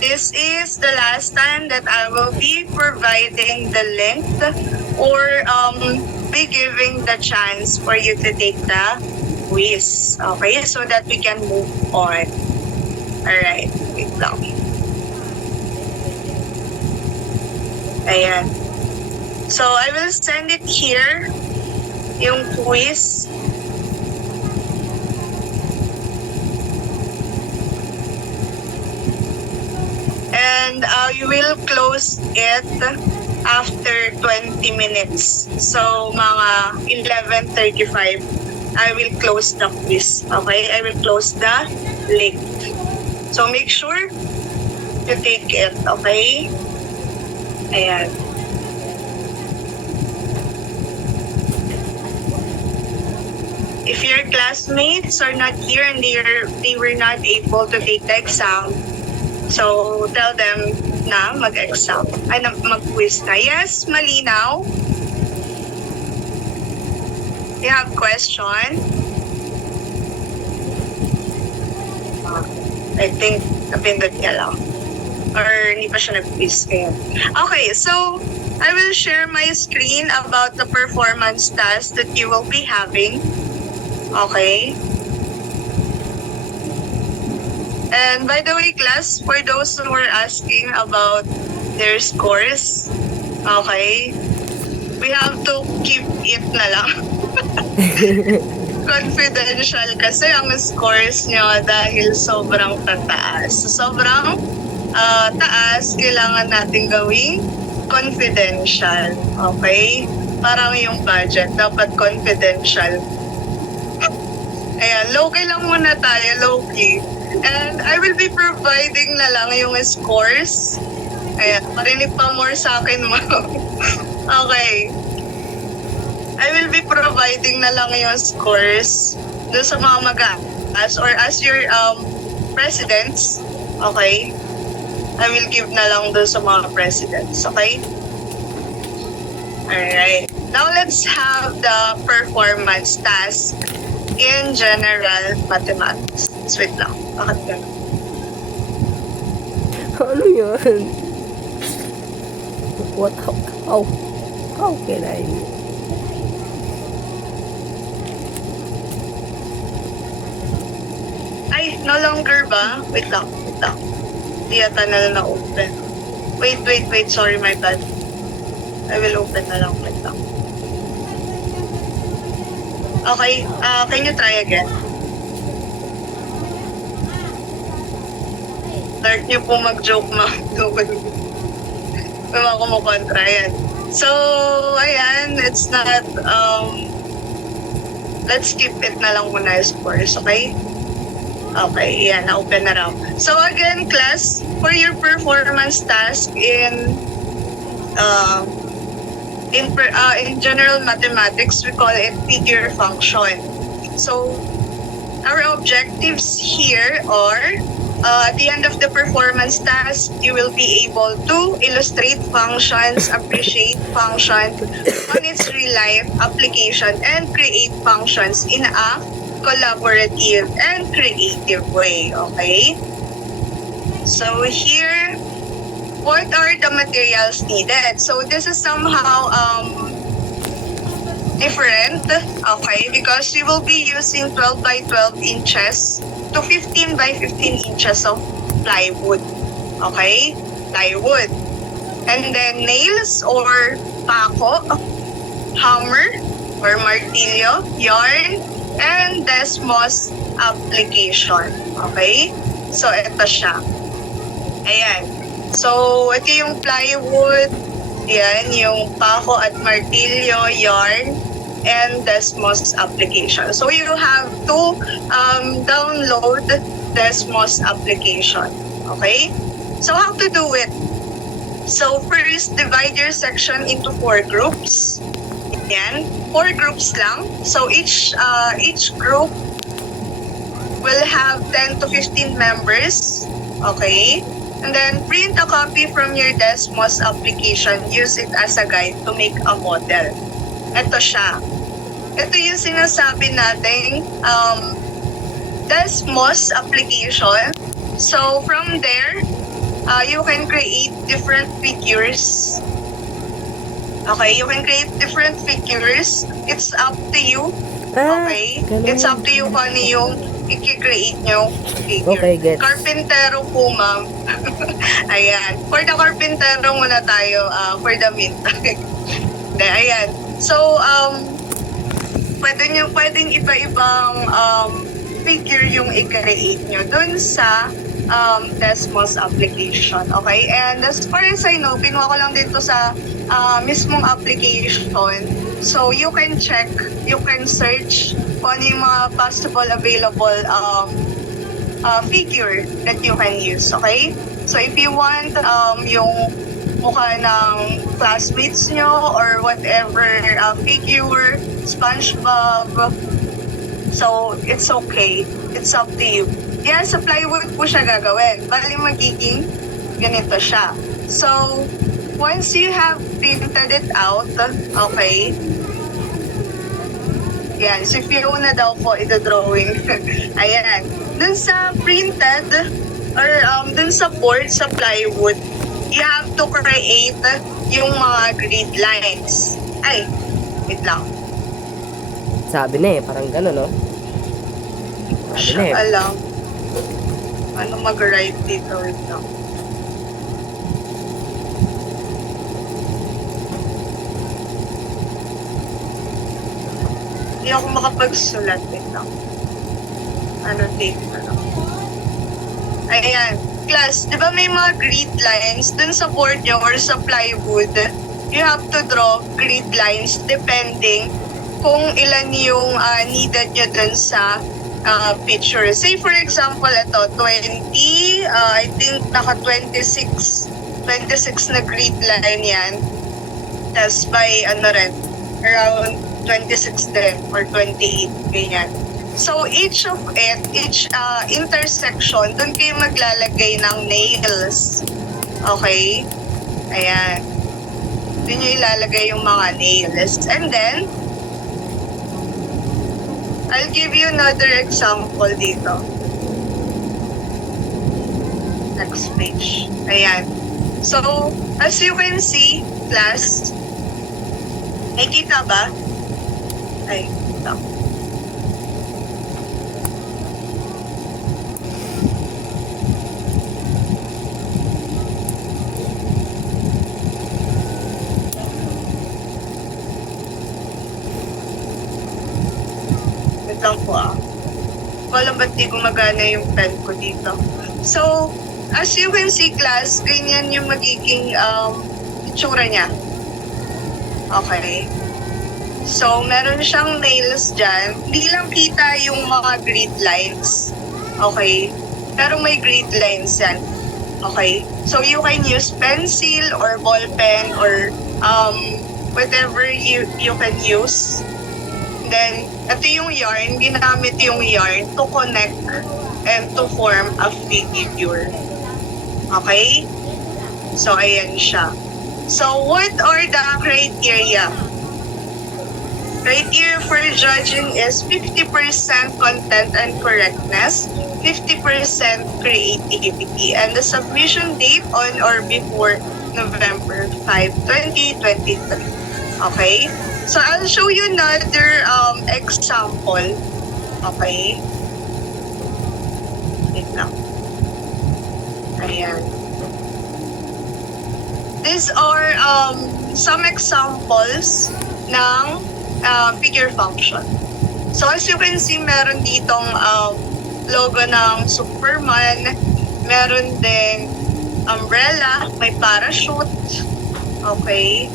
This is the last time that I will be providing the link or be giving the chance for you to take the quiz. Okay, so that we can move on. Alright, wait lang. Ayan. So I will send it here, yung quiz. And you will close it after 20 minutes. So mga 11:35, I will close the quiz. Okay, I will close the link. So make sure to take it. Okay. Ayan. If your classmates are not here and they were not able to take the exam, so tell them na mag-exam, ay mag-quiz na. Yes, malinaw? You have question? I think napindot niya lang. Or hindi pa siya nag-quiz ngayon. Okay, so I will share my screen about the performance task that you will be having. Okay. And by the way, class, for those who were asking about their scores, okay, we have to keep it na lang. Confidential kasi ang scores nyo dahil sobrang tataas. Sobrang taas, kailangan natin gawing confidential. Okay? Parang yung budget, dapat confidential. Ayan, low-key lang muna tayo, low-key. And I will be providing na lang yung scores. Ayan, marinig pa more sa akin mo. Okay. I will be providing na lang yung scores doon sa mga mag-aas or as your presidents. Okay? I will give na lang doon sa mga presidents. Okay? Alright. Now let's have the performance task in general mathematics. Wait lang. Bakit gano'n? Ano yun? What? How can I? Ay, no longer ba? Wait lang. Di yata na open. Wait. Sorry, my bad. I will open na lang. Wait lang. Okay, can you try again? Start niyo po mag-joke, ma'am. Kung ako mo kontra yan. So, ayan, it's not, let's skip it na lang muna yung scores, okay? Okay, yan, na-open na raw. So again, class, for your performance task in general mathematics, we call it figure function. So our objectives here are, at the end of the performance task, you will be able to illustrate functions, appreciate function on its real-life application, and create functions in a collaborative and creative way. Okay? So here, what are the materials needed? So this is somehow different, okay, because we will be using 12 by 12 inches to 15 by 15 inches of plywood. Okay? Plywood. And then nails or pako, hammer or martilyo, yarn, and Desmos application. Okay? So, ito siya. Ayan. So, ito yung plywood, yan, yung pako at martilyo, yarn, and Desmos application. So, you have to download Desmos application. Okay? So, how to do it? So, first, divide your section into 4 groups. Yan, 4 groups lang. So each group will have 10 to 15 members. Okay? And then print a copy from your Desmos application. Use it as a guide to make a model. Ito siya. Ito yung sinasabi nating Desmos application. So from there, you can create different figures. Okay, you can create different figures. It's up to you. Okay? ganun. It's up to you kung ano yung i-create nyo figure. Okay, gets. Carpintero po, ma'am. Ayan. For the carpintero muna tayo for the meantime. Hindi, ayan. So, pwedeng iba-ibang figure yung i-create nyo dun sa Desmos application. Okay? And as far as I know, pinuha ko lang dito sa mismong application. So, you can check, you can search kung ano yung mga possible available figure that you can use. Okay? So, if you want yung mukha ng classmates nyo or whatever figure, SpongeBob, so it's okay. It's up to you. Yan, sa plywood po siya gagawin. Bali magiging ganito siya. So, once you have printed it out, okay, yan, si Fiona daw po ito-drawing. Ayan. Dun sa printed, or dun sa board, sa plywood, you have to create yung mga grid lines. Ay, wait lang. Sabi na eh, parang gano'n, no? Sabi na eh. Alam. Ano mag-write dito? Wait lang. Hindi ako makapagsulat. Wait lang. Ano dito? Ayan. Class, di ba may mga grid lines dun sa board nyo or sa plywood? You have to draw grid lines depending kung ilan yung needed nyo dun sa picture. Say for example, ito, 20, I think naka 26 na grid line yan. Tapos by around 26 din or 28, ganyan. So each intersection, doon kayo maglalagay ng nails. Okay? Ayan. Doon nyo ilalagay yung mga nails. And then, I'll give you another example dito. Next page. Ayan. So, as you can see, class, nakikita ba? Ay, ito. Lang po Walang ba't di gumagana yung pen ko dito. So, as you can see, class, ganyan yung magiging itsura niya. Okay. So, meron siyang nails dyan. Hindi lang kita yung mga grid lines. Okay. Pero may grid lines yan. Okay. So, you can use pencil or ball pen or whatever you can use. Then, ito yung yarn, ginamit yung yarn to connect and to form a figure. Okay? So, ayan siya. So, what are the criteria? Criteria for judging is 50% content and correctness, 50% creativity, and the submission date on or before November 5, 2023. Okay? So, I'll show you another example. Okay? Wait lang. Ayan. These are some examples ng figure function. So, as you can see, meron ditong logo ng Superman. Meron din umbrella, may parachute. Okay?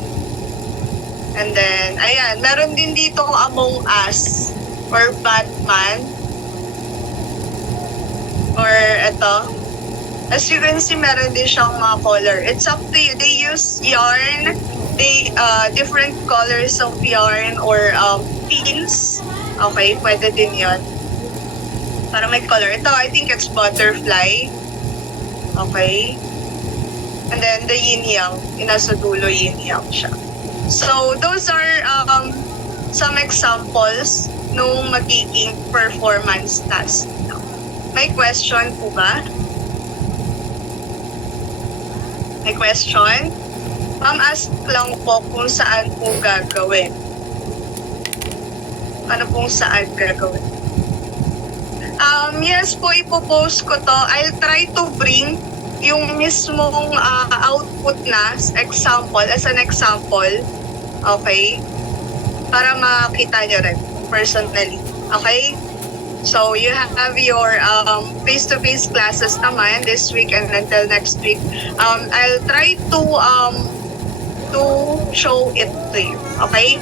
And then, ayan, meron din dito Among Us or Batman. Or ito. As you can see, meron din siyang mga color. It's up to you. They use yarn. They, different colors of yarn or pins. Okay, pwede din yun. Para may color. Ito, I think it's butterfly. Okay. And then, the yin-yang. Inasa dulo, yin-yang siya. So, those are some examples nung magiging performance task. May question po ba? May question? Ma'am, ask lang po kung saan po gagawin. Ano pong saan gagawin? Yes po, ipopost ko to. I'll try to bring yung mismong output na example, as an example. Okay? Para makita nyo rin personally. Okay? So, you have your face-to-face classes naman this week and until next week. I'll try to show it to you. Okay?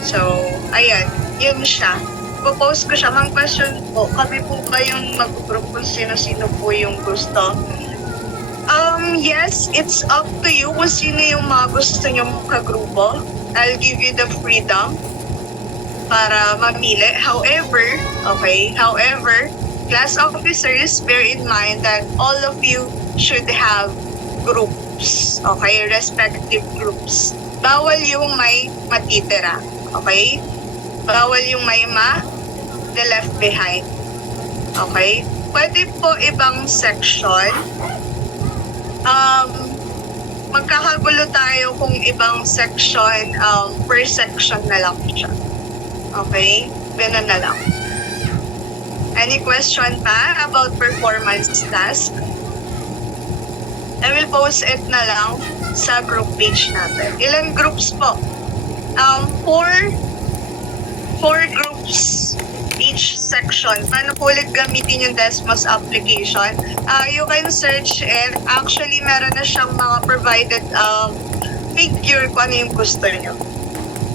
So, ayan. Yun siya. Popost ko siya. Mang question po, kami po ba yung mag-group kung sino-sino po yung gusto? Yes, it's up to you kung sino yung mga gusto nyo kagrupo. I'll give you the freedom para mamili. However, class officers, bear in mind that all of you should have groups. Okay? Respective groups. Bawal yung may matitira. Okay? Bawal yung may the left behind. Okay? Pwede po ibang section. Magkakagulo tayo kung ibang section, per section na lang siya. Okay? Ganun na lang. Any question pa about performance task? I will post it na lang sa group page natin. Ilan groups po? Four groups each section. Paano po ulit gamitin yung Desmos application? You can search it. Actually, meron na siyang mga provided figure kung ano yung gusto nyo.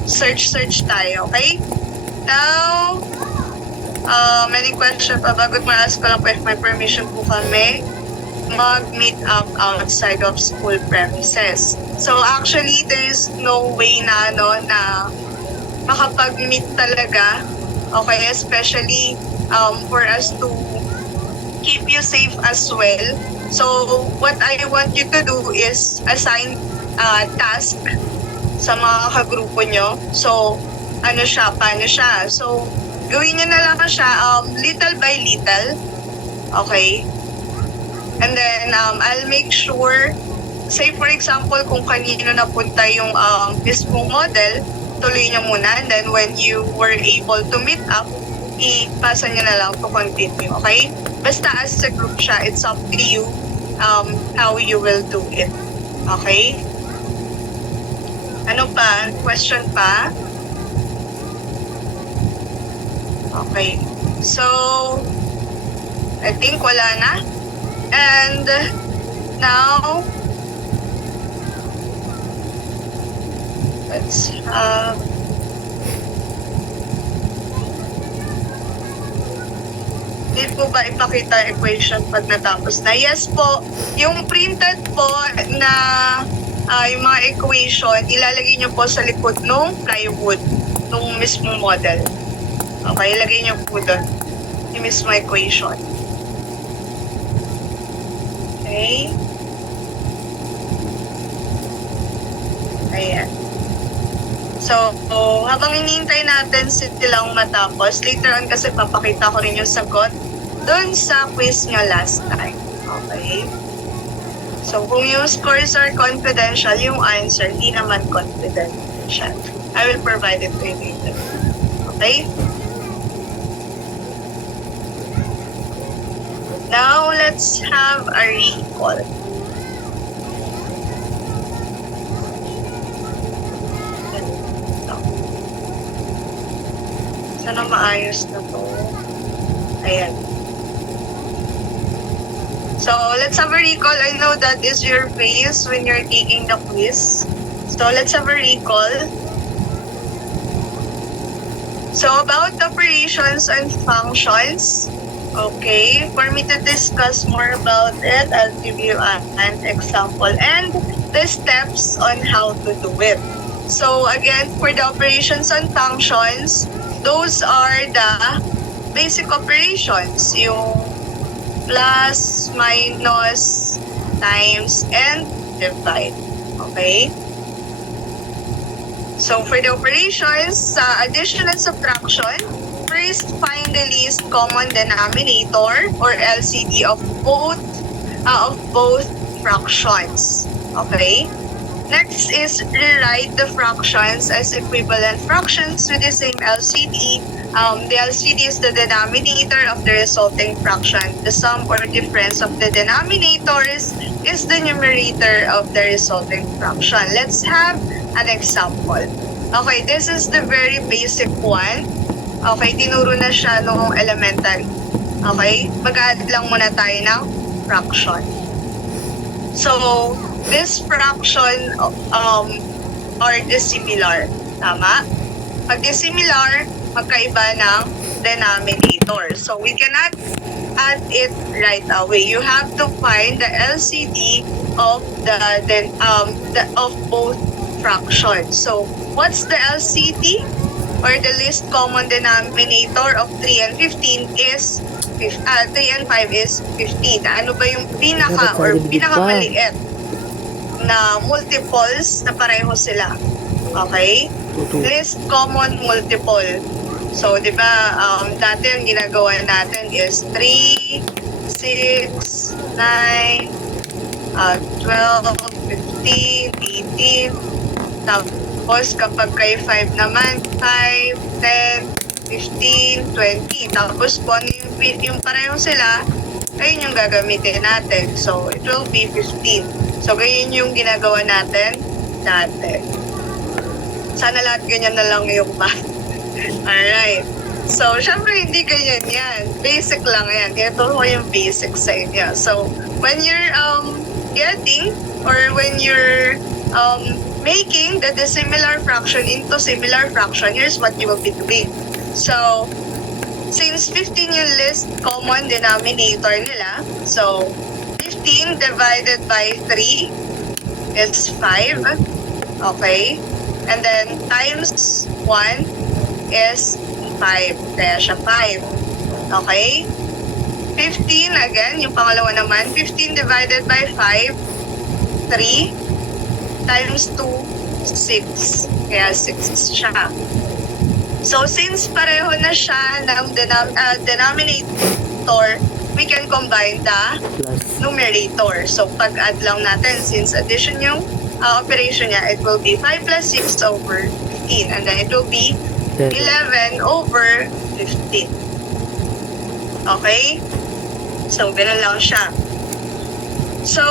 Search tayo, okay? Now, any question pa? Bago ma-ask ko lang po if may permission po kami mag-meet up outside of school premises. So, actually, there is no way na makapag-meet talaga. Okay, especially for us to keep you safe as well. So, what I want you to do is assign task sa mga kagrupo nyo. So, paano siya? So, gawin nyo na lang siya little by little. Okay? And then, I'll make sure, say for example, kung kanino napunta yung mismong model, tuloy nyo muna, and then when you were able to meet up, ipasa nyo na lang to continue, okay? Basta as a group siya, it's up to you how you will do it, okay? Ano pa? Question pa? Okay. So, I think wala na. And now, let's hindi po ba ipakita equation pag natapos na? Yes po. Yung printed po na yung mga equation, ilalagay nyo po sa likod ng plywood, nung mismo model. Okay, ilagay nyo po doon yung mismo equation. Okay. Ayan. So, habang hinihintay natin silang matapos, later on kasi papakita ko rin yung sagot doon sa quiz nyo last time. Okay? So, kung yung scores are confidential, yung answer, hindi naman confidential. I will provide it to you later. Okay? Now, let's have a recall. Sana maayos na to. Ayan. So, let's have a recall. I know that is your face when you're taking the quiz. So, let's have a recall. So, about operations and functions. Okay, for me to discuss more about it, I'll give you an example and the steps on how to do it. So, again, for the operations and functions, those are the basic operations, yung plus, minus, times, and divide. Okay? So, for the operations, addition and subtraction, first, find the least common denominator or LCD of both fractions. Okay? Next is rewrite the fractions as equivalent fractions with the same LCD. The LCD is the denominator of the resulting fraction. The sum or difference of the denominators is the numerator of the resulting fraction. Let's have an example. Okay, this is the very basic one. Okay, tinuro na siya noong elementary. Okay, mag-add lang muna tayo ng fraction. So, this fraction are dissimilar. Tama? Pag dissimilar, magkaiba ng denominator. So, we cannot add it right away. You have to find the LCD of of both fractions. So, what's the LCD? Or the least common denominator of 3 and 15 is 3 and 5 is 15. Ano ba yung pinakamaliit na multiples na pareho sila? Okay? Least common multiple. So, di ba, dati ang ginagawa natin is 3, 6, 9, 12, 15, 18. Tapos, kapag kay 5 naman, 5, 10, 15, 20. Tapos, kung ano yung pareho sila, ayun yung gagamitin natin. So, it will be 15. So, ganyan yung ginagawa natin dati. Sana lahat ganyan na lang yung math. Alright. So, syempre, hindi ganyan yan. Basic lang yan. Ito ko yung basic sa inyo. So, when you're getting or when you're making the dissimilar fraction into similar fraction, here's what you will be doing. So, since 15 yung least common denominator nila, so 15 divided by 3 is 5. Okay? And then times 1 is 5. Kaya siya 5. Okay? 15 again, yung pangalawa naman, 15 divided by 5, 3 times 2, 6. Kaya 6 siya. So, since pareho na siya ng denominator, we can combine the numerator. So, pag-add lang natin, since addition yung operation niya, it will be 5 plus 6 over 15. And then it will be 11 over 15. Okay? So, ganun lang siya. So,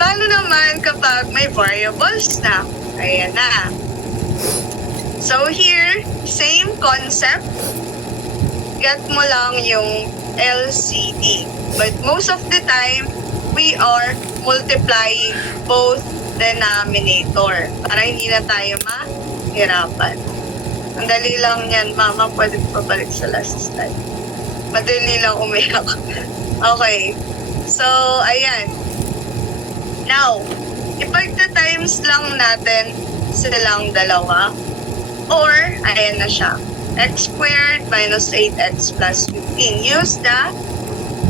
paano naman kapag may variables na? Ayan na. So, here, same concept. Get mo lang yung LCD. But most of the time, we are multiplying both denominator para hindi na tayo mahirapan. Ang dali lang yan, Mama. Pwede pabalik sa last slide. Madali lang umiyak. Okay. So, ayan. Now, ipagta-times lang natin silang dalawa. Or, ayan na siya. X squared minus 8x plus 15. Use the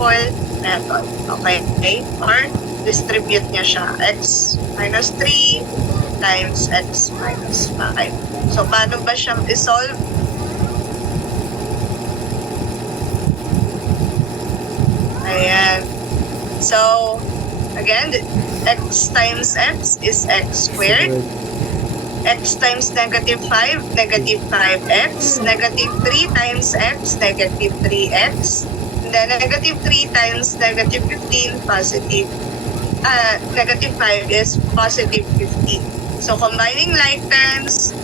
whole method. Okay? Or, distribute niya siya. X minus 3 times x minus 5. So, paano ba siyang isolve? Ayan. So, again, x times x is x squared. X times negative 5, negative 5x. Negative 3 times x, negative 3x. And then negative 3 times negative 15, positive. Negative 5 is positive 15. So, combining like terms,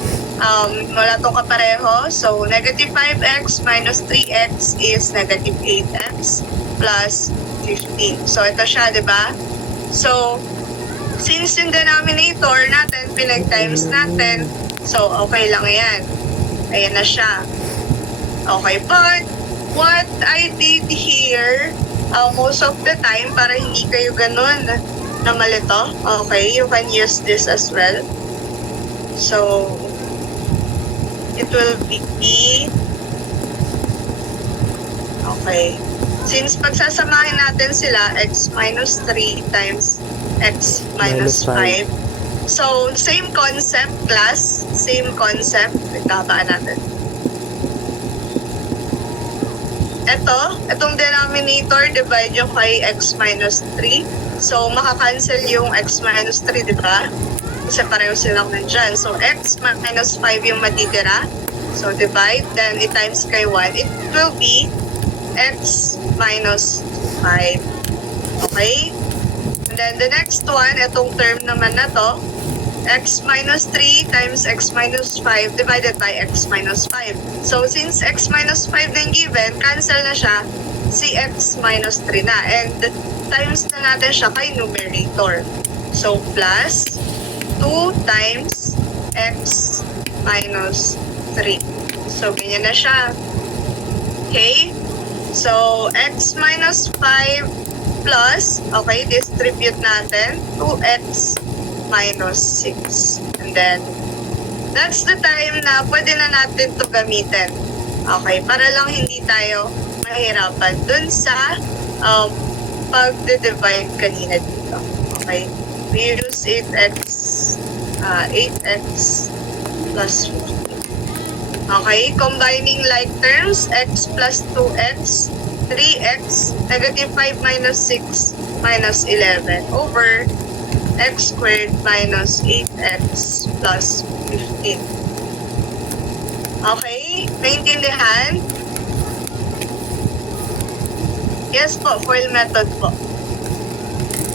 wala itong kapareho. So, negative 5x minus 3x is negative 8x plus 15. So, ito siya, di ba? So, since yung denominator natin, pinag-times natin, so, okay lang yan. Ayan na siya. Okay, but, what I did here, most of the time, para hindi kayo ganun na malito, okay, you can use this as well. So, it will be, okay, since pagsasamahin natin sila, x minus 3 times x minus 5. So, same concept, class. Same concept. Nagtabaan natin. Itong denominator, divide yung kay x minus 3. So, makakancel yung x minus 3, di ba? Kasi pareho silang nandyan. So, x minus 5 yung matitira. So, divide, then i-times kay 1. It will be x minus 5. Okay? And then, the next one, itong term naman na to, x minus 3 times x minus 5 divided by x minus 5. So, since x minus 5 na given, cancel na siya, si x minus 3 na. And times na natin siya kay numerator. So, plus 2 times x minus 3. So, ganyan na siya. Okay? So, x minus 5 plus, okay, distribute natin, 2x minus 6. And then, that's the time na pwede na natin ito gamitin. Okay, para lang hindi tayo mahirapan dun sa pag-divide kanina dito. Okay, we use 8x plus 15. Okay, combining like terms, x plus 2x, 3x, negative 5 minus 6 minus 11 over x squared minus 8x plus 15. Okay? Naintindihan? Yes po, FOIL method po.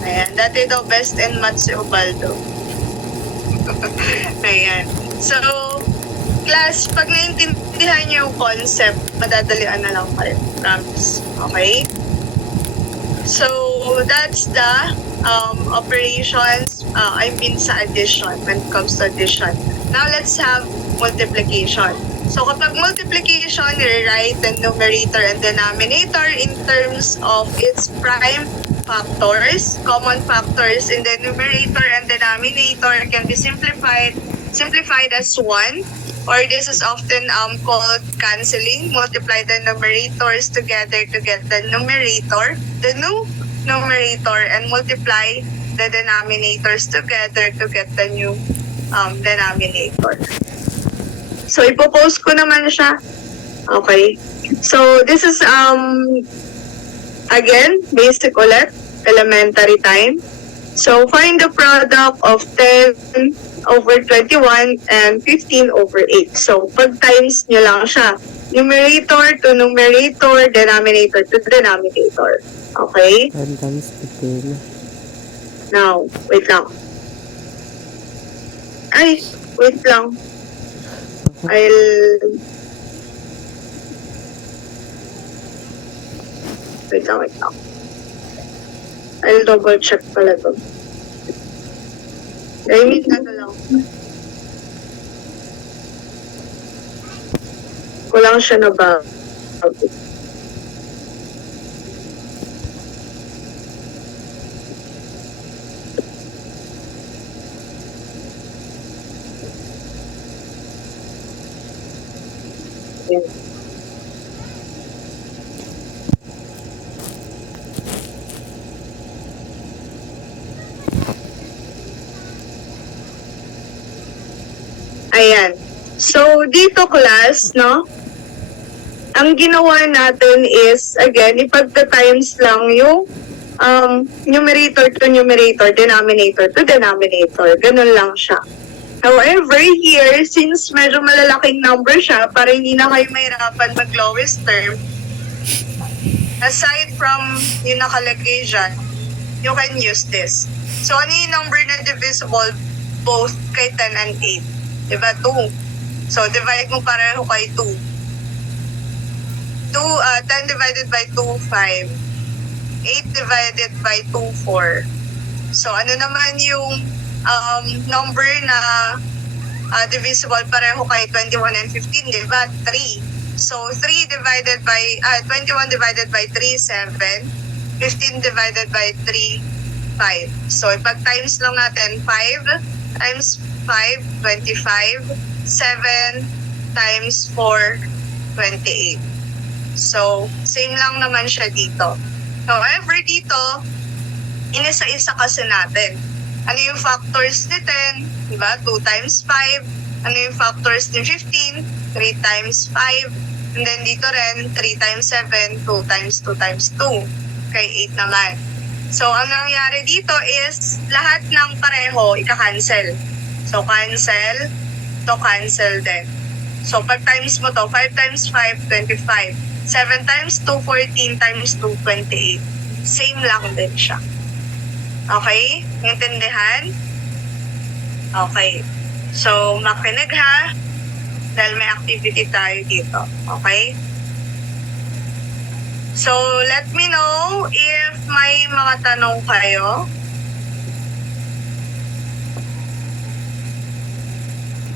Ayan, dati daw best in maths si Ubaldo. Ayan. So, class, pag naintindihan niyo yung concept, madadalian na lang kayo. Promise. Okay? So, that's the operations, sa addition, when it comes to addition. Now, let's have multiplication. So, kapag multiplication, rewrite the numerator and denominator in terms of its prime factors. Common factors in the numerator and denominator can be simplified as 1, or this is often called canceling. Multiply the numerators together to get the numerator, the new numerator, and multiply the denominators together to get the new denominator. So, ipopost ko naman siya. Okay. So, this is, again, basic ulit, elementary time. So, find the product of 10 over 21 and 15 over 8. So, pag times nyo lang siya. Numerator to numerator, denominator to denominator. Okay? 10 times 15. Now, wait lang. Ay, wait lang. Wait lang. I'll double check pala to. I mean, lang. Kulang siya na ba? Ayan. So, dito class, no? Ang ginawa natin is, again, ipagka-times lang yung numerator to numerator, denominator to denominator. Ganun lang siya. However, here, since medyo malalaking number siya, para hindi na kayo mahirapan mag-lowest term, aside from yung nakalagay dyan, you can use this. So, ano yung number na divisible both kay 10 and 8? Diba? 2. So, divide mo pareho kay 2. 10 divided by 2, 5. 8 divided by 2, 4. So, ano naman yung number na divisible pareho kay 21 and 15, di ba? 3. So, 3 divided by, 21 divided by 3, 7. 15 divided by 3, 5. So, ipag-times lang natin, 5 times 5, 25. 7 times 4, 28. So, same lang naman siya dito. However, dito, inisa-isa kasi natin. Ano yung factors ni 10? Diba? 2 times 5. Ano yung factors ni 15? 3 times 5. And then dito rin, 3 times 7, 2 times 2 times 2. Kay 8 naman. So, ang nangyari dito is lahat ng pareho ika-cancel. So, cancel to cancel din. So, pag times mo to, 5 times 5, 25. 7 times 2, 14 times 2, 28. Same lang din siya. Okay? Naintindihan? Okay. So, makinig ha. Dahil may activity tayo dito. Okay? So, let me know if may mga tanong kayo.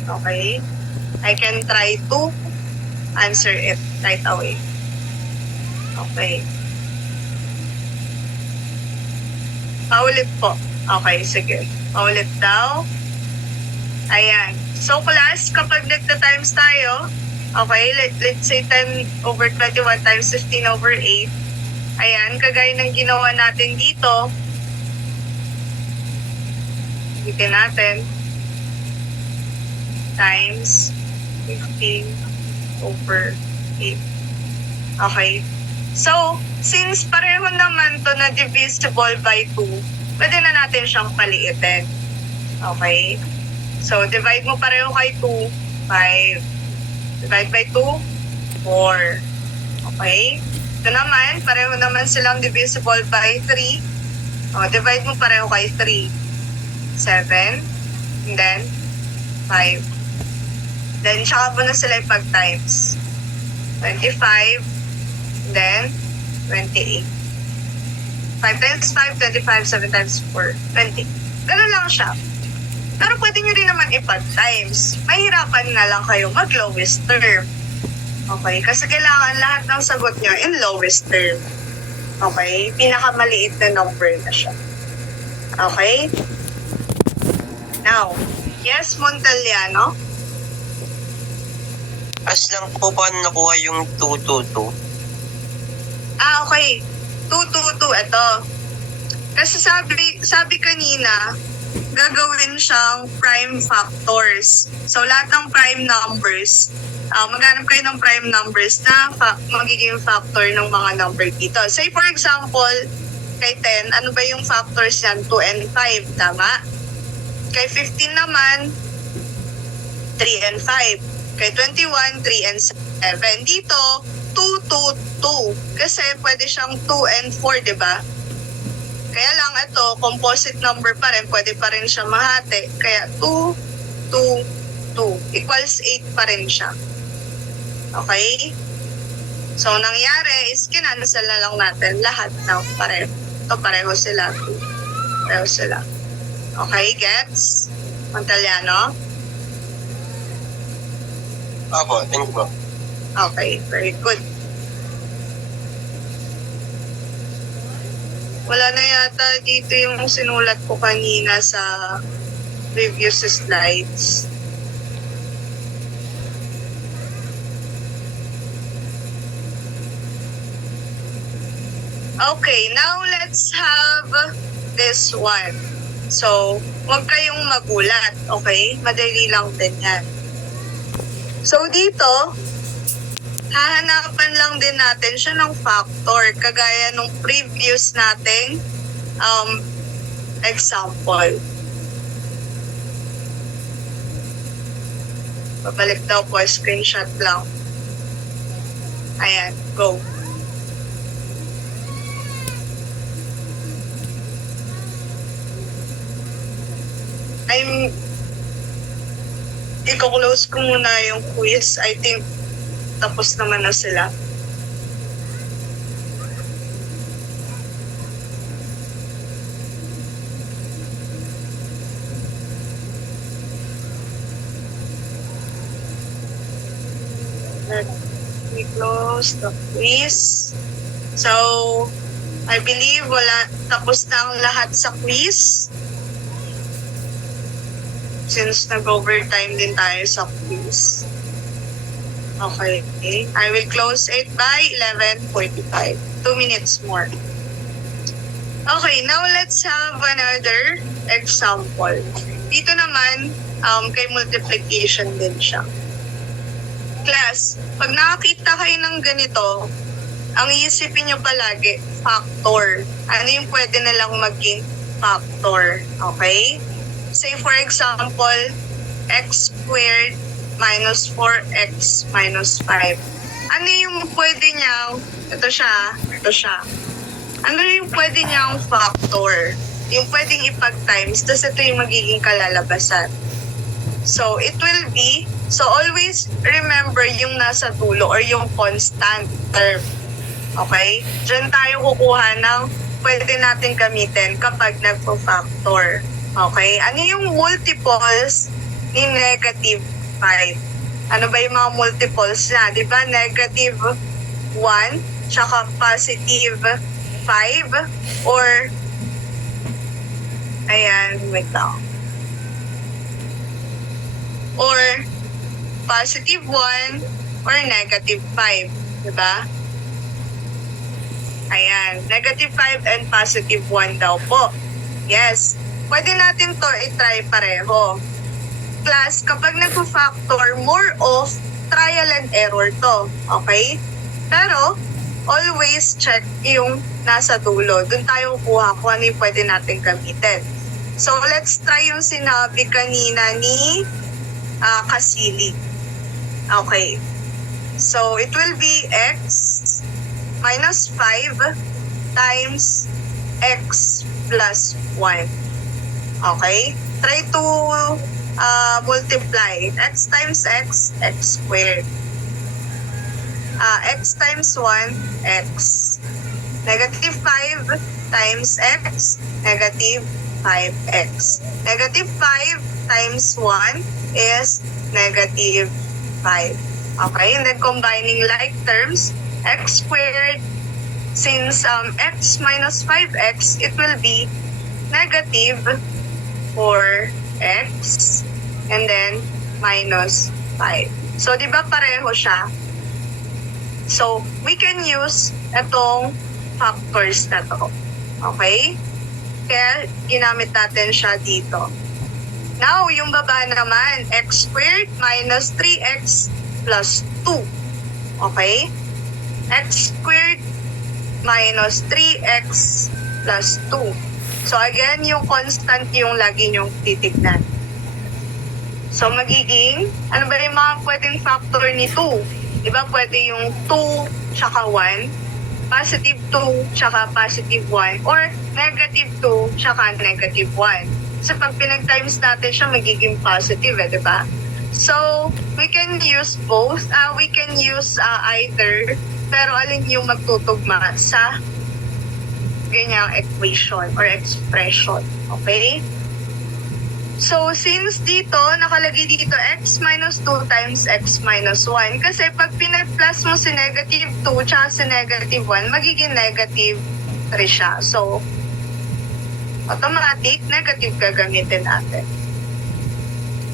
Okay? I can try to answer it right away. Okay. Paulit po. Okay, sige. Paulit daw. Ayan. So, class, kapag nagta-times tayo, okay, let's say 10 over 21 times 15 over 8. Ayan, kagaya ng ginawa natin dito. Bitin natin. Times 15 over 8. Okay. So, since pareho naman to na divisible by 2, pwede na natin siyang paliitin. Okay. So, divide mo pareho kay 2, 5. Divide by 2, 4. Okay. Ito naman, pareho naman silang divisible by 3. O, divide mo pareho kay 3. 7. And then, 5. Then, tsaka mo na sila ipag-times. 25. Then, 28. 5 times 5, 25. 7 times 4, 20. Ganun lang siya. Pero pwede nyo rin naman ipag-times. Mahirapan na lang kayo mag-lowest term. Okay? Kasi kailangan lahat ng sagot nyo in lowest term. Okay? Pinakamaliit na number na siya. Okay? Now, yes, Montaliano? As lang po paano nakuha yung 222? Okay. 222, ito. Kasi sabi kanina, gagawin siyang prime factors. So, lahat ng prime numbers, maghanap kayo ng prime numbers na magiging factor ng mga number dito. Say, for example, kay 10, ano ba yung factors yan? 2 and 5, tama? Kay 15 naman, 3 and 5. Kay 21, 3 and 7. Dito, 2, 2, 2. Kasi pwede siyang 2 and 4, di ba? Kaya lang ito, composite number pa rin. Pwede pa rin siya mahati. Kaya 2, 2, 2. Equals 8 pa rin siya. Okay? So, nangyari is kinansel na lang natin lahat ng pareho. Ito, pareho sila. Pareho sila. Okay, gets? Montaliano? Apo, thank you po. Okay, very good. Wala na yata dito yung sinulat ko kanina sa previous slides. Okay, now let's have this one. So, huwag kayong magulat, okay? Madali lang din yan. So, dito, hahanapan lang din natin siya ng factor kagaya nung previous nating example. Babalik daw po, screenshot lang. Ayan, go. I-close ko muna yung quiz. I think tapos naman na sila. Let me close the quiz. So, I believe tapos na ang lahat sa quiz. Since nag-overtime din tayo sa quiz. Okay. I will close it by 11:45. 2 minutes more. Okay, now let's have another example. Dito naman, kay multiplication din siya. Class, pag nakakita kayo ng ganito, ang iisipin nyo palagi, factor. Ano yung pwede nilang maging factor? Okay? Say for example, x squared minus 4x minus 5. Ano yung pwede niyang, ito siya. Ano yung pwede niyang factor? Yung pwedeng ipag-times, tapos ito yung magiging kalalabasan. So, it will be, so always remember yung nasa dulo or yung constant term. Okay? Diyan tayo kukuha ng pwede natin gamitin kapag nagpo-factor. Okay? Ano yung multiples ni negative 5? Ano ba yung mga multiples na? Di ba? Negative 1, tsaka positive 5, or ayan, wait lang. Or positive 1 or negative 5. Diba? Ayan. Negative 5 and positive 1 daw po. Yes. Pwede natin to i-try pareho. Class, kapag nagpo-factor, more of trial and error to. Okay? Pero, always check yung nasa dulo. Doon tayo kuha kung ano yung pwede natin gamitin. So, let's try yung sinabi kanina ni Kasili. Okay. So, it will be x minus 5 times x plus 1. Okay? Try to multiply. X times x, x squared. X times 1, x. Negative 5 times x, negative 5x. Negative 5 times 1 is negative 5. Okay, and then combining like terms, x squared, since x minus 5x, it will be negative 4x, and then minus 5. So, di ba pareho siya? So, we can use itong factors na to. Okay? Kaya, ginamit natin siya dito. Now, yung baba naman, x squared minus 3x plus 2. Okay? X squared minus 3x plus 2. So, again, yung constant yung lagi nyong titignan. So, magiging, ano ba yung mga pwedeng factor ni 2? Diba, pwede yung 2 tsaka 1, positive 2 tsaka positive 1, or negative 2 tsaka negative 1. So, pag pinag-times natin siya, magiging positive, diba? So, we can use both. We can use either, pero alin yung magtutugma sa ganyang equation or expression. Okay? So, since dito, nakalagay dito x minus 2 times x minus 1. Kasi pag pinag-plus mo si negative 2 tsaka si negative 1, magiging negative 3 siya. So, automatic, negative gagamitin natin.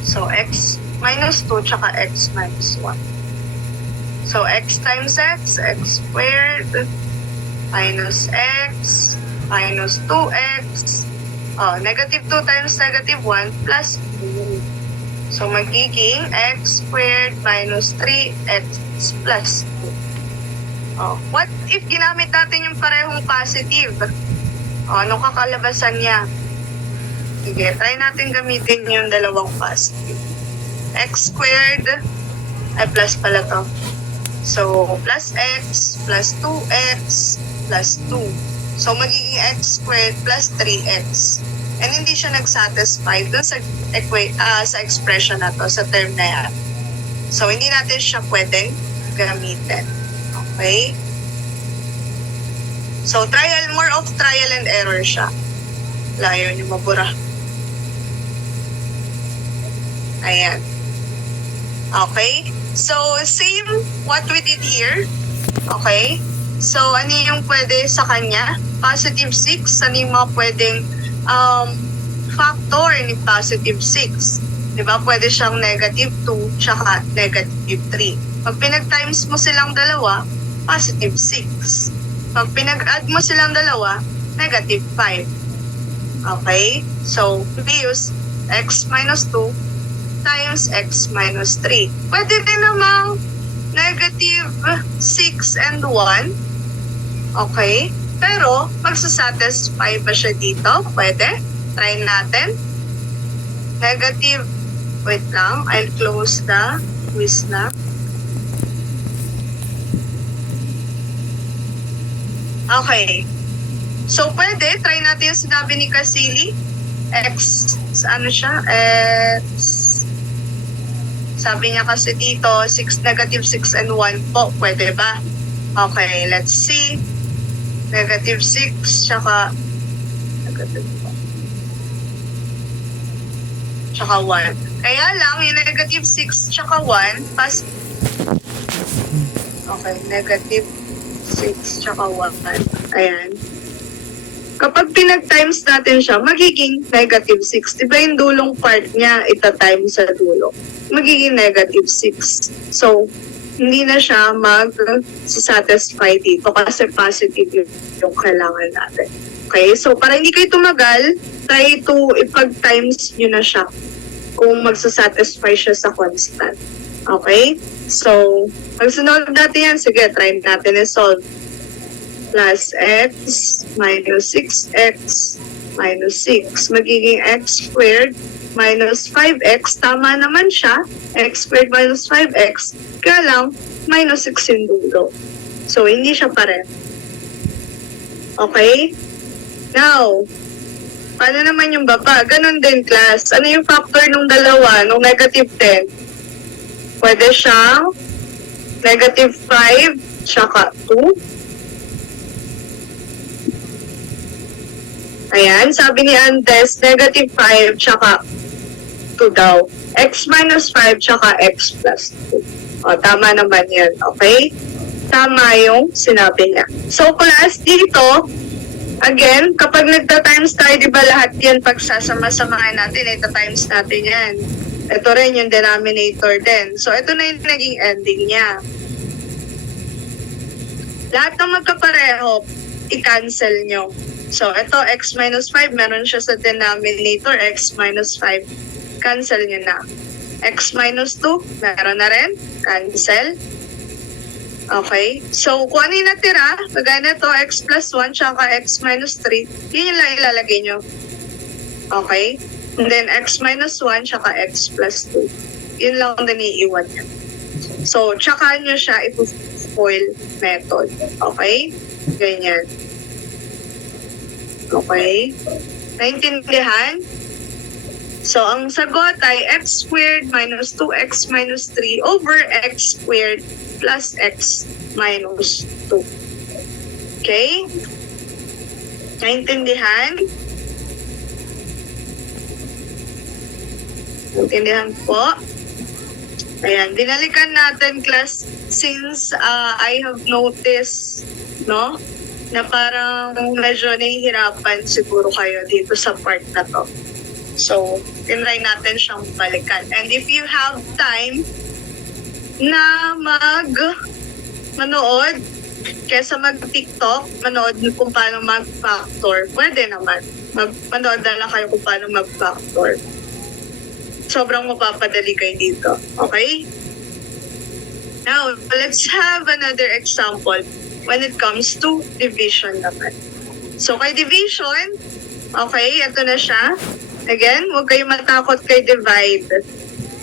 So, x minus 2 tsaka x minus 1. So, x times x, x squared, minus x, minus 2x, negative 2 times negative 1 plus 2. So, magiging x squared minus 3x plus 2. What if ginamit natin yung parehong positive? Anong kakalabasan niya? Sige, try natin gamitin yung dalawang positive. X squared, ay plus pala to. So, plus x plus 2x plus 2. So, magiging x squared plus 3x. And hindi siya nag-satisfy dun sa expression na to, sa term na yan. So, hindi natin siya pwedeng gamitin. Okay? So, more of trial and error siya. Layo niyo mabura. Ayan. Okay? So, same what we did here. Okay? So, ano yung pwede sa kanya? Positive 6. Ano yung mga pwedeng factor ni positive 6? Diba? Pwede siyang negative 2 tsaka negative 3. Pag pinag-times mo silang dalawa, positive 6. Pag pinag-add mo silang dalawa, negative 5. Okay? So, we use x minus 2 times x minus 3. Pwede din namang negative 6 and 1 Okay? Pero, magsasatisfy ba siya dito? Pwede? Try natin. Negative. Wait lang. I'll close the quiz na. Okay. So, pwede. Try natin yung sinabi ni Casili. X. Ano siya? X. Sabi niya kasi dito, negative 6 and 1 po. Pwede ba? Okay, let's see. Negative 6, tsaka negative 1. Tsaka 1. Kaya lang, yung negative 6 tsaka 1, okay, negative 6 tsaka 1. Ayan. Kapag pinag-times natin siya, magiging negative 6. Diba yung dulong part niya, ita-times sa dulo. Magiging negative 6. So, hindi na siya mag-satisfy dito kasi positive yung kailangan natin. Okay? So, para hindi kayo tumagal, try to ipag-times nyo na siya kung magsasatisfy siya sa constant. Okay? So, pagsunod natin yan, sige, try natin i-solve. Plus x minus 6x minus 6. Magiging x squared minus 5x. Tama naman siya. X squared minus 5x. Kaya lang, minus 6 yung dulo. So, hindi siya pare. Okay? Now, paano naman yung baba? Ganon din, class. Ano yung factor nung dalawa, nung negative 10? Pwede siyang negative 5 tsaka 2. Ayan, sabi ni Andes, negative 5 tsaka 2 daw. X minus 5 tsaka x plus 2. O, tama naman yan, okay? Tama yung sinabi niya. So, class, dito, again, kapag nagta-times tayo, di ba lahat yan pagsasama-samahin natin, ita-times natin yan. Ito rin yung denominator din. So, ito na yung naging ending niya. Lahat ng magkapareho, i-cancel nyo. So, ito, x minus 5, meron siya sa denominator, x minus 5. Cancel nyo na. X minus 2, meron na rin. Cancel. Okay. So, kung ano yung natira, kagaya na ito, x plus 1, tsaka x minus 3, yun yung lang ilalagay nyo. Okay. And then, x minus 1, tsaka x plus 2. Yun lang din iiwan nyo. So, tsaka nyo siya ipo-foil method. Okay. Ganyan. Okay? Naintindihan? So, ang sagot ay x squared minus 2x minus 3 over x squared plus x minus 2. Okay? Naintindihan? Naintindihan po? Ayan, dinalikan natin, class, since I have noticed, no? Na parang medyo nahihirapan siguro kayo dito sa part na to. So, tinry natin siyang balikan. And if you have time na manood, kesa mag-TikTok, manood kung paano mag-factor, pwede naman. Manood na lang kayo kung paano mag-factor. Sobrang mapapadali kayo dito. Okay? Now, let's have another example when it comes to division naman. So, kay division, okay, ito na siya. Again, huwag kayo matakot kay divide.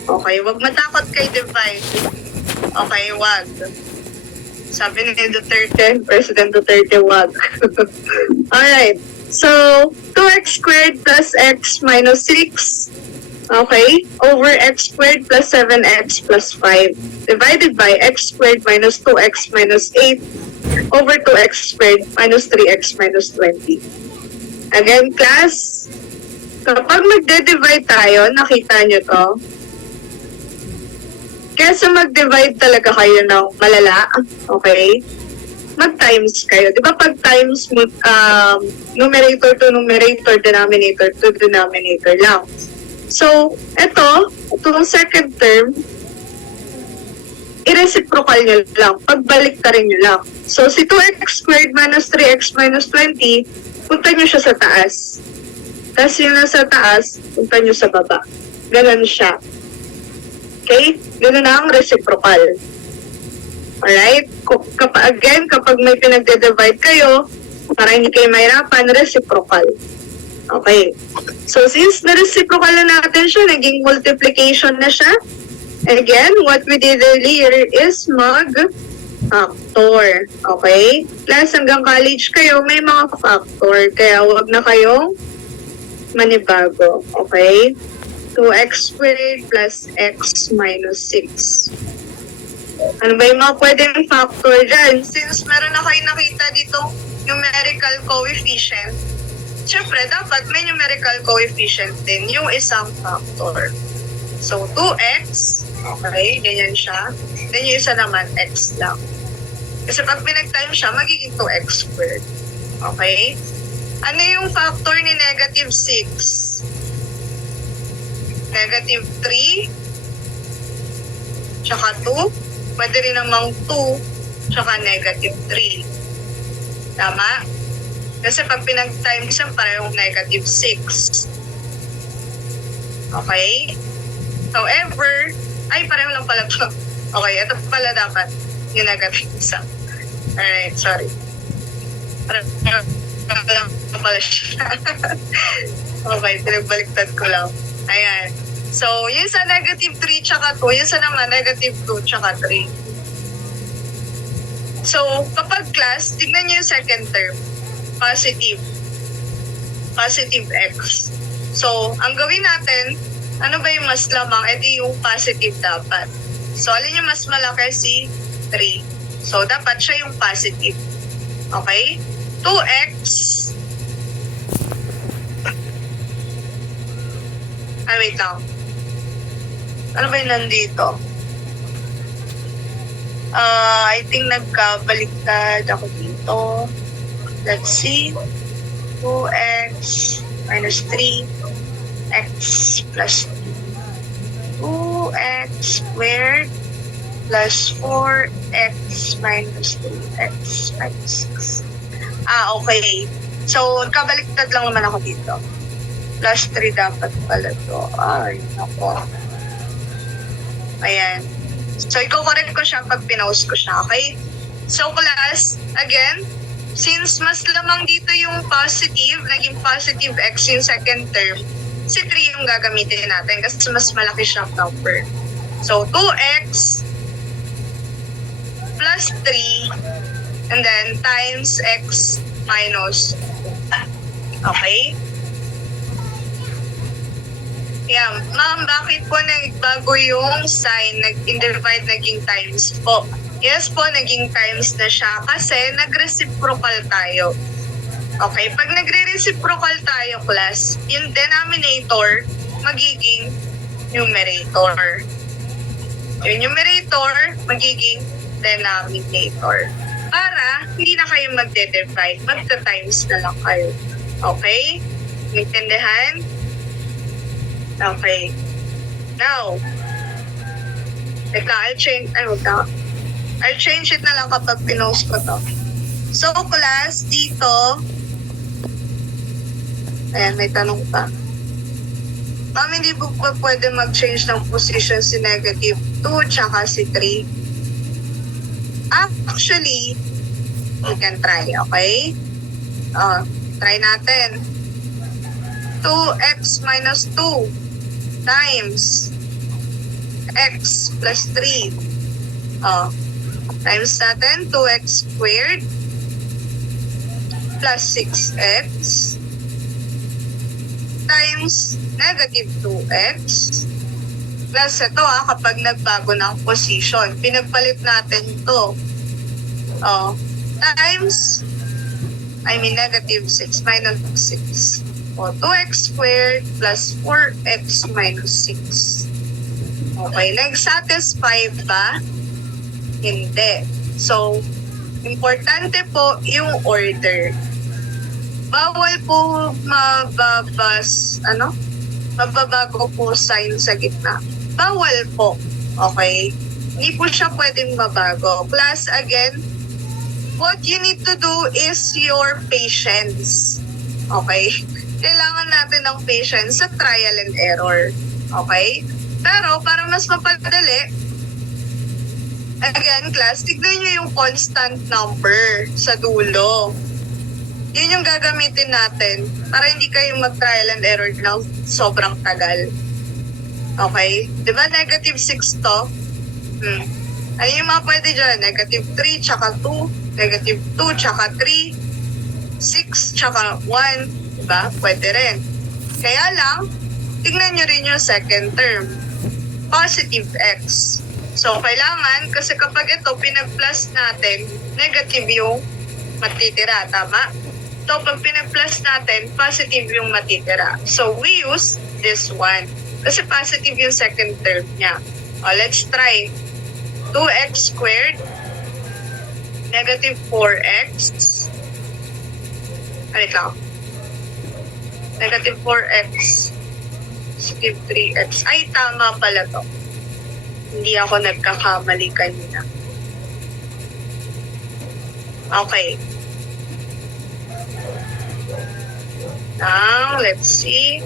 Okay, huwag matakot kay divide. Okay, wag. Sabi ni Duterte, President Duterte, wag. Alright, so, 2x squared plus x minus 6, okay, over x squared plus 7x plus 5, divided by x squared minus 2x minus 8, over 2x squared minus 3x minus 20. Again, class, kapag magde-divide tayo, nakita nyo to, kesa mag-divide talaga kayo ng malala, okay, mag-times kayo. Di ba pag times, numerator to numerator, denominator to denominator lang. So, itong second term, i-reciprocal nyo lang. Pagbalik ka rin nyo lang. So, si 2x squared minus 3x minus 20, punta nyo siya sa taas. Tapos yung nasa taas, punta nyo sa baba. Ganon siya. Okay? Ganon na ang reciprocal. Alright? Again, kapag may pinagde-divide kayo, para hindi kayo mahirapan, reciprocal. Okay. So, since na-reciprocal na natin siya, naging multiplication na siya. Again, what we did earlier is mag-factor. Okay? Plus, hanggang college kayo, may mga factor. Kaya, huwag na kayong manibago. Okay? 2x squared plus x minus 6. Ano ba yung mga pwedeng factor dyan? Since meron na kayo nakita dito numerical coefficient, syempre, dapat may numerical coefficient din yung isang factor. So, 2x, okay, ganyan siya. Then yung isa naman, x lang. Kasi pag pinag-time siya, magiging 2x squared. Okay? Ano yung factor ni negative 6? Negative 3, tsaka 2. Pwede rin namang 2, tsaka negative 3. Tama? Kasi pag pinag-time siya, parehong negative 6. Okay? However, pareho lang pala ito. Okay, ito pala dapat yung negative 1. Alright, sorry. Pareho lang pala siya. Okay, pinagbaliktad ko lang. Ayan. So, yung sa negative 3 tsaka 2, yung sa naman negative 2 tsaka 3. So, kapag class, tignan niyo yung second term. Positive. Positive x. So, ang gawin natin, ano ba yung mas lamang? E di yung positive dapat. So, alin yung mas malaki? Si 3. So, dapat siya yung positive. Okay? 2x. Wait lang. Ano ba yung nandito? I think nagkabaliktad ako dito. Let's see. 2x minus 3 x plus 2x squared plus 4x minus 3x minus 6. Okay. So, nagkabaliktad lang naman ako dito. Plus 3 dapat pala to. Ay, nako. Ayan. So, i-correct ko siya pag pinost ko siya, okay? So, class, again, since mas lamang dito yung positive, naging positive x yung second term, si 3 yung gagamitin natin kasi mas malaki siyang number. So, 2x plus 3 and then times x minus 2. Okay? Yeah, ma'am, bakit po nagbago yung sign? Nag-divide, naging times po. Yes po, naging times na siya kasi nag-reciprocal tayo. Okay, pag nagre-reciprocal tayo, class, yung denominator magiging numerator. Yung numerator magiging denominator. Para hindi na kayo magde-divide, magta-times na lang kayo. Okay? Naintindihan? Okay. Now, I'll change it na lang kapag pinost ko to. So, class, dito, ayan, may tanong pa. Ma'am, hindi po ba pwede mag-change ng position si negative 2 tsaka si 3? Actually, we can try, okay? Try natin. 2x minus 2 times x plus 3. Times natin 2x squared plus 6x times negative 2x plus ito kapag nagbago ng position. Pinagpalit natin ito. Times negative 6 minus 6. 2x squared plus 4x minus 6. Okay, nag-satisfy ba? Hindi. So, importante po yung order. Bawal po mababago po sign sa gitna. Bawal po. Okay? Hindi po siya pwedeng mabago. Plus, again, what you need to do is your patience. Okay? Kailangan natin ng patience sa trial and error. Okay? Pero para mas mapadali, Again, class, tignan nyo yung constant number sa dulo. Yun yung gagamitin natin para hindi kayo mag-trial and error ng sobrang tagal. Okay? Di ba negative 6 to? Ano yung mga pwede dyan? Negative 3, tsaka 2. Negative 2, tsaka 3. 6, tsaka 1. Diba? Pwede rin. Kaya lang, tignan nyo rin yung second term. Positive x. So, kailangan, kasi kapag ito, pinag-plus natin, negative yung matitira. Tama? So, pag pinag-plus natin, positive yung matitira. So, we use this one. Kasi positive yung second term niya. Let's try. 2x squared negative 4x. Halit lang. Negative 4x positive 3x. Ay, tama pala to. Hindi ako nagkakamali kanina. Okay. Now, let's see.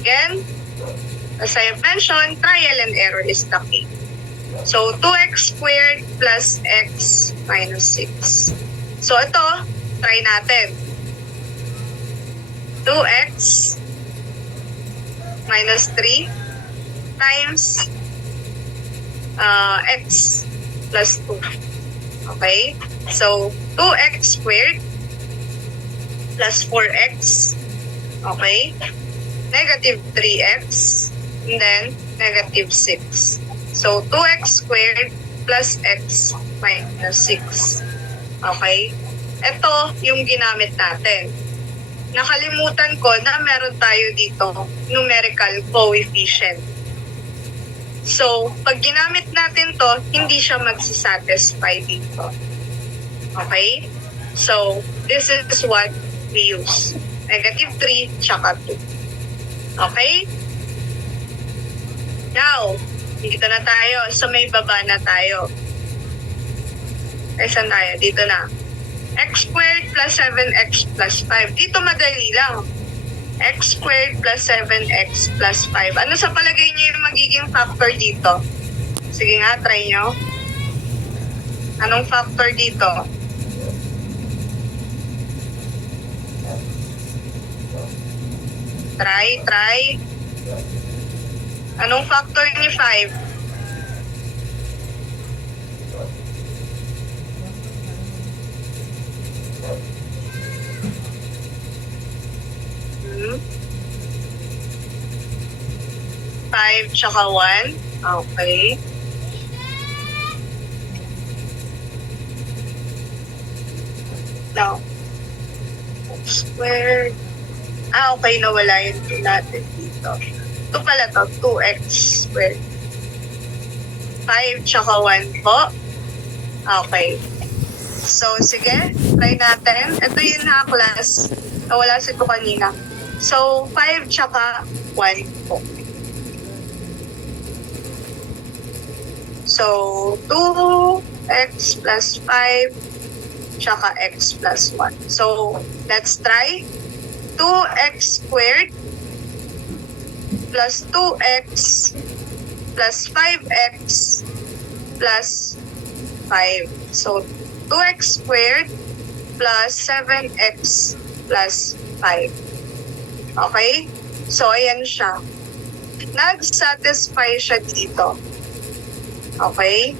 Again, as I have mentioned, trial and error is the key. So, 2x squared plus x minus 6. So, ito, try natin. 2x minus 3 times x plus 2. Okay? So, 2x squared plus 4x. Okay? Negative 3x. And then, negative 6. So, 2x squared plus x minus 6. Okay? Ito yung ginamit natin. Nakalimutan ko na meron tayo dito numerical coefficient. So, pag ginamit natin to, hindi siya magsasatisfy dito. Okay? So, this is what we use. Negative 3, tsaka 2. Okay? Now, dito na tayo. So, may baba na tayo. Saan tayo? Dito na. X squared plus 7x plus 5. Dito madali lang. X squared plus 7x plus 5. Ano sa palagay niyo yung magiging factor dito? Sige nga, try nyo. Anong factor dito? Try. Anong factor ni 5? 5 tsaka 1. Okay. Now, x squared. Okay, nawala yun natin dito. Ito pala to, 2x squared. 5 tsaka 1 po. Okay. So, sige, try natin. Ito yun na, class. Nawala si ito kanina. So, 5 tsaka 1 po. So, 2x plus 5 tsaka x plus 1. So, let's try. 2x squared plus 2x plus 5x plus 5. So, 2x squared plus 7x plus 5. Okay? So, ayan siya. Nag-satisfy siya dito. Okay?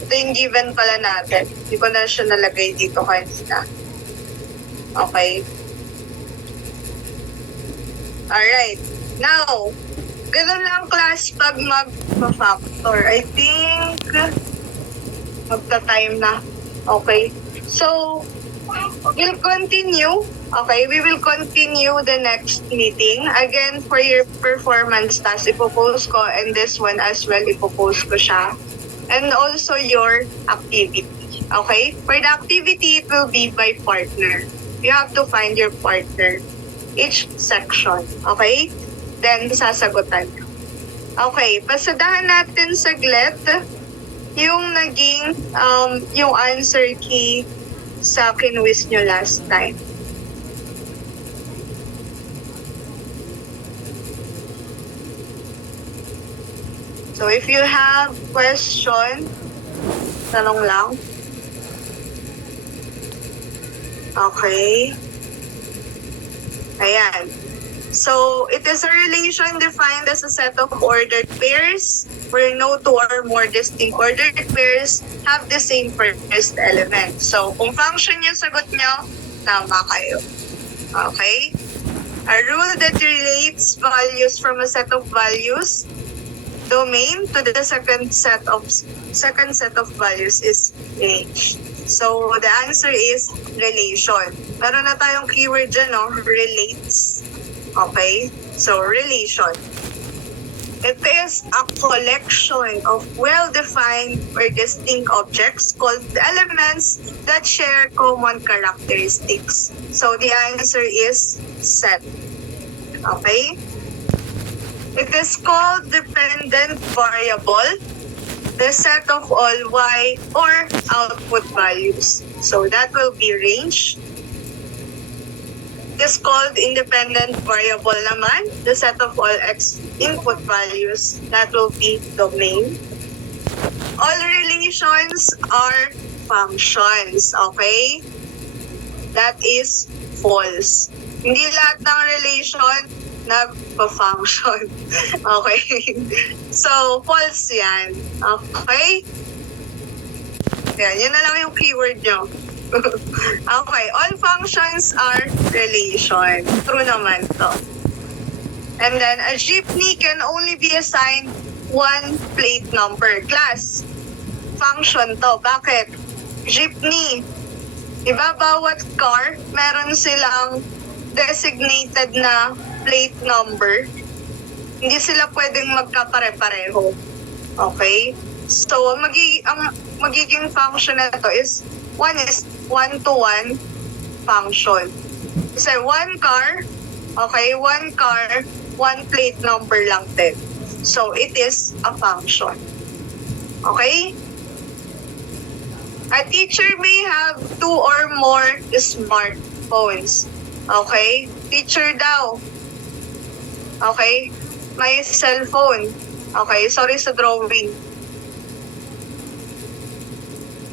Ito yung given pala natin. Hindi ko na siya nalagay dito kanina. Okay? Alright. Now, ganun lang class pag mag-factor. I think magta-time na. Okay? So, we'll continue. Okay, we will continue the next meeting. Again, for your performance task, ipopost ko, and this one as well, ipopost ko siya. And also your activity. Okay? For the activity, it will be by partner. You have to find your partner. Each section. Okay? Then, sasagutan. Okay, pasadahan natin saglit yung naging, yung answer key sa kinwiz nyo last time. So, So if you have question, tanong lang. Okay. Ayan. So, it is a relation defined as a set of ordered pairs where no two or more distinct ordered pairs have the same first element. So, kung function yung sagot nyo, tama kayo. Okay? A rule that relates values from a set of values domain to the second set of values is range. So, the answer is relation. Meron na tayong keyword dyan, no? Relates. Okay? So, relation. It is a collection of well-defined or distinct objects called elements that share common characteristics. So, the answer is set. Okay? It is called dependent variable, the set of all y or output values. So, that will be range. Is called independent variable naman, the set of all x input values, that will be domain. All relations are functions, okay? That is false. Hindi lahat ng relation nagpa-function. Okay? So, false yan. Okay? Yan, yun na lang yung keyword nyo. Okay, all functions are relation. True naman to. And then, a jeepney can only be assigned one plate number. Class, function to. Bakit? Jeepney. Diba, bawat car, meron silang designated na plate number. Hindi sila pwedeng magkapare-pareho. Okay? So, ang magiging function na to is one-to-one function. Kasi one car, one plate number lang din. So, it is a function. Okay? A teacher may have 2 or more smartphones. Okay? Teacher daw. Okay? May cellphone. Okay? Sorry sa drawing.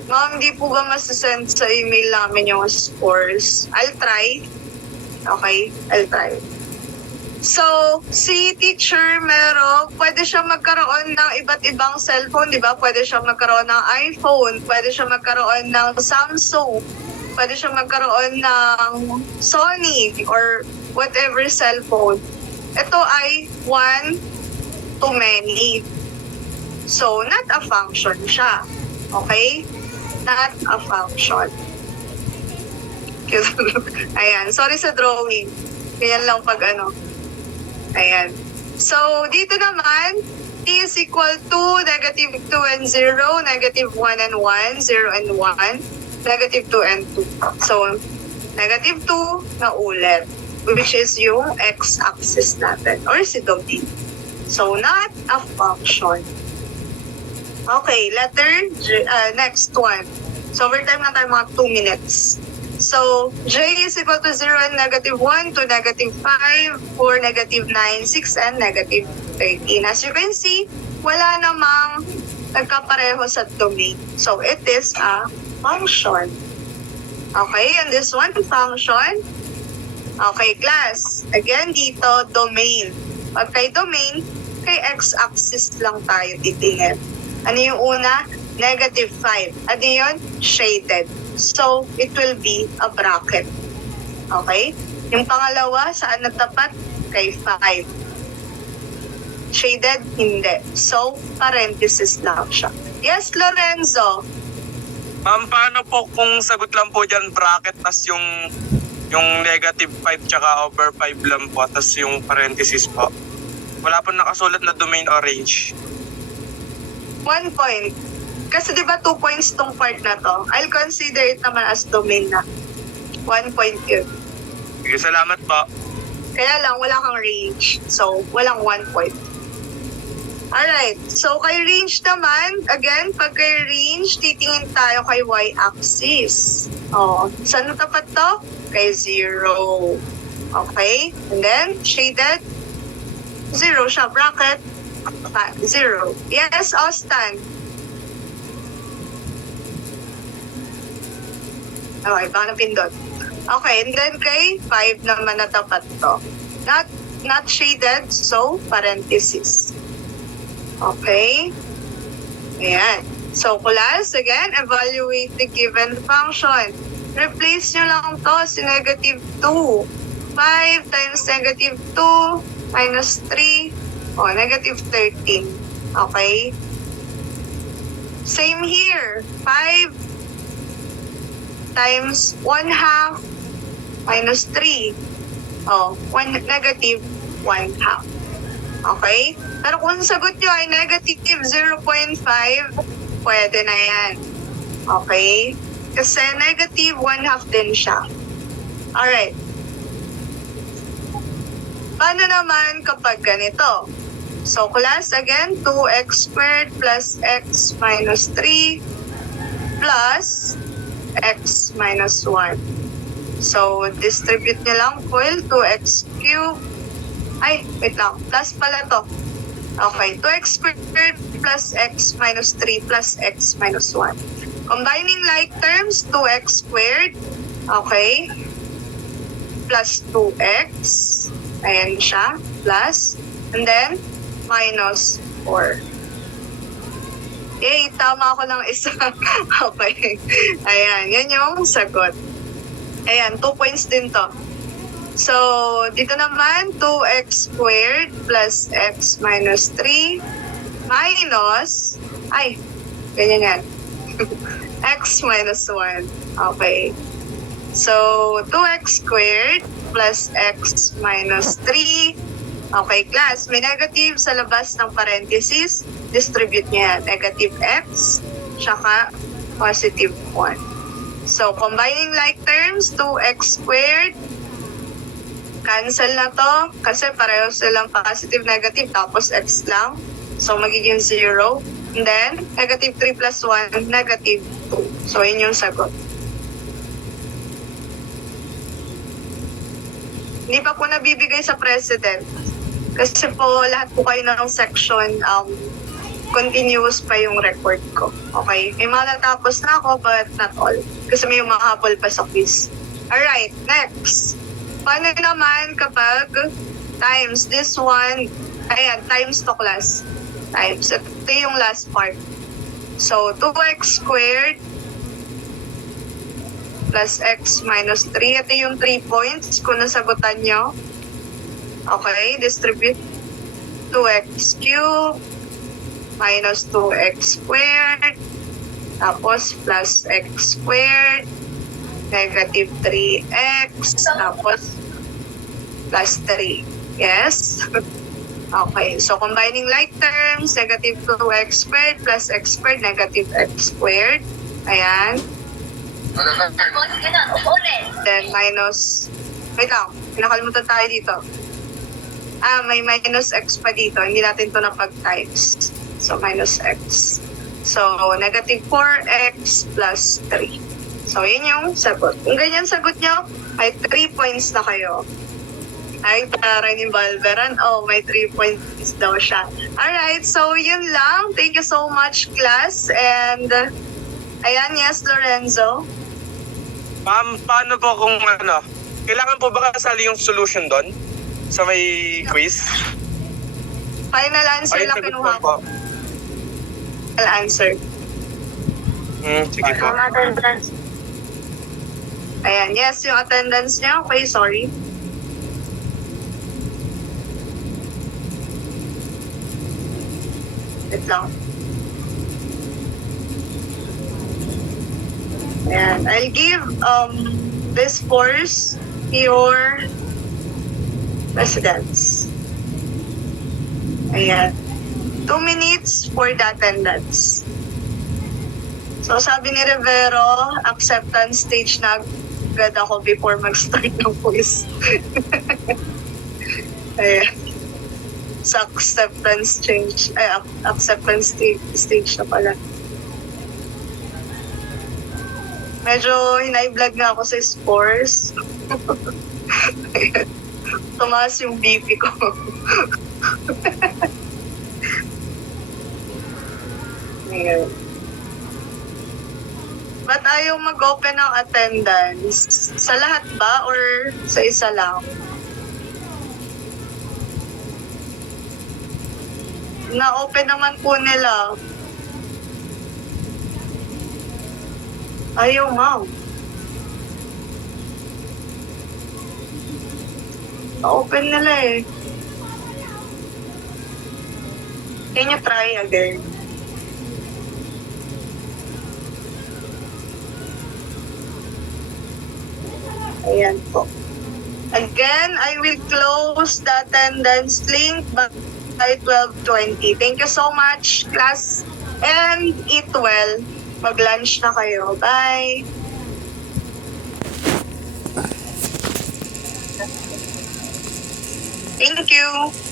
Ma'am, di po ba masasend sa email namin yung scores? I'll try. Okay? I'll try. So, si teacher pwede siya magkaroon ng iba't ibang cellphone, di ba? Pwede siya magkaroon ng iPhone, pwede siya magkaroon ng Samsung, pwede siya magkaroon ng Sony or whatever cellphone. Ito ay one to many. So, not a function siya. Okay? Not a function. Ayan. Sorry sa drawing. Ganyan lang pag Ayan. So, dito naman, t is equal to negative 2 and 0, negative 1 and 1, 0 and 1, negative 2 and 2. So, negative 2 na ulit, which is yung x-axis natin, or si domain. So, not a function. Okay, next one. So, overtime na tayo mga 2 minutes. So, j is equal to 0 and negative 1 to negative 5, 4, negative 9, 6, and negative 13. As you can see, wala namang nagkapareho sa domain. So, it is a function. Okay, and this one, function. Okay, class. Again, dito, domain. Pag kay domain, kay x-axis lang tayo titingin. Ano yung una? Negative 5. Ano yun? Shaded. So, it will be a bracket. Okay? Yung pangalawa, saan natapat? Kay 5. Shaded? Hindi. So, parenthesis lang siya. Yes, Lorenzo? Ma'am, paano po kung sagot lang po dyan bracket tas yung negative 5 tsaka over 5 lang po tas yung parenthesis po? Wala po nakasulat na domain or range. 1 point. Kasi di ba 2 points tong part na to? I'll consider it naman as domain na. 1 point yun. Sige, salamat po. Kaya lang, wala kang range. So, walang 1 point. Alright. So, kay range naman, again, pag kay range, titingin tayo kay y-axis. Saan tapat to? Kay 0. Okay? And then, shaded. 0 siya, bracket. 0. Yes, Austin. Okay, baka napindot. Okay, and then kay 5 naman na tapat to. Not shaded, so parenthesis. Okay? Ayan. So, class, again, evaluate the given function. Replace nyo lang to si negative 2. 5 times negative 2 minus 3, negative 13. Okay? Same here. 5 times 1/2 minus 3. Negative 1/2. Okay? Pero kung sagot nyo ay negative 0.5, pwede na yan. Okay? Kasi negative 1/2 din siya. Alright. Paano naman kapag ganito? So, class, again, 2x squared plus x minus 3 plus x minus 1. So, distribute nyo lang, full, 2x cubed. Ay, wait lang. Plus pala to. Okay, 2x squared plus x minus 3 plus x minus 1. Combining like terms, 2x squared. Okay. Plus 2x. Ayan siya. Plus. And then, minus 4. Yay, tama ako ng isa. Okay. Ayan, yan yung sagot. Ayan, 2 points din to. So, dito naman, 2x squared plus x minus 3 minus, ganyan yan. X minus 1. Okay. So, 2x squared plus x minus 3. Okay, class. May negative sa labas ng parenthesis. Distribute niya yan. Negative x, tsaka positive 1. So, combining like terms, 2x squared. Cancel na to kasi pareho silang positive, negative, tapos x lang. So, magiging 0. And then, negative 3 plus 1, negative 2. So, yun yung sagot. Hindi pa po nabibigay sa president. Kasi po, lahat po kayo ng section, continuous pa yung record ko. Okay? May mga natapos na ako, but not all. Kasi may umahabol pa sa quiz. Alright, next. Paano naman kapag times this one, ayan, times to class. Times. Ito yung last part. So, 2x squared plus x minus 3. Ito yung 3 points kung nasagutan nyo. Okay, distribute 2x cubed minus 2x squared tapos plus x squared negative 3x tapos plus 3. Yes? Okay, so combining like terms, negative 2x squared plus x squared, negative x squared. Ayan. Then minus, wait lang, pinakalimutan tayo dito. May minus x pa dito. Hindi natin to napag-times. So, minus x. So, negative 4x plus 3. So, yun yung sagot. Kung ganyan sagot nyo, may 3 points na kayo. Ay, taray ni Balberan. May 3 points daw siya. Alright, so yun lang. Thank you so much, class. And, ayan, yes, Lorenzo. Ma'am, paano po kung kailangan po ba kasali yung solution doon? Sa may quiz? Final answer lang sagot kinuha po. ko. Final answer. Sige po. Attendance. Ayan, yes, yung attendance niya. Okay, sorry. Wait lang. Ayan, I'll give this course your residence. Ayan. 2 minutes for the attendance. So, sabi ni Rivero, acceptance stage na agad ako before mag-start ng quiz. Ayan. Sa acceptance acceptance stage na pala. Medyo hinay-vlog nga ako sa scores. Tumaas yung BP ko. Ayan. Ba't ayaw mag-open ng attendance? Sa lahat ba or sa isa lang? Na-open naman po nila. Ayaw, ma'am. Na-open nila eh. Can you try again? Ayan po. Again, I will close the attendance link by 12:20. Thank you so much, class. And eat well. Mag-lunch na kayo. Bye! Thank you!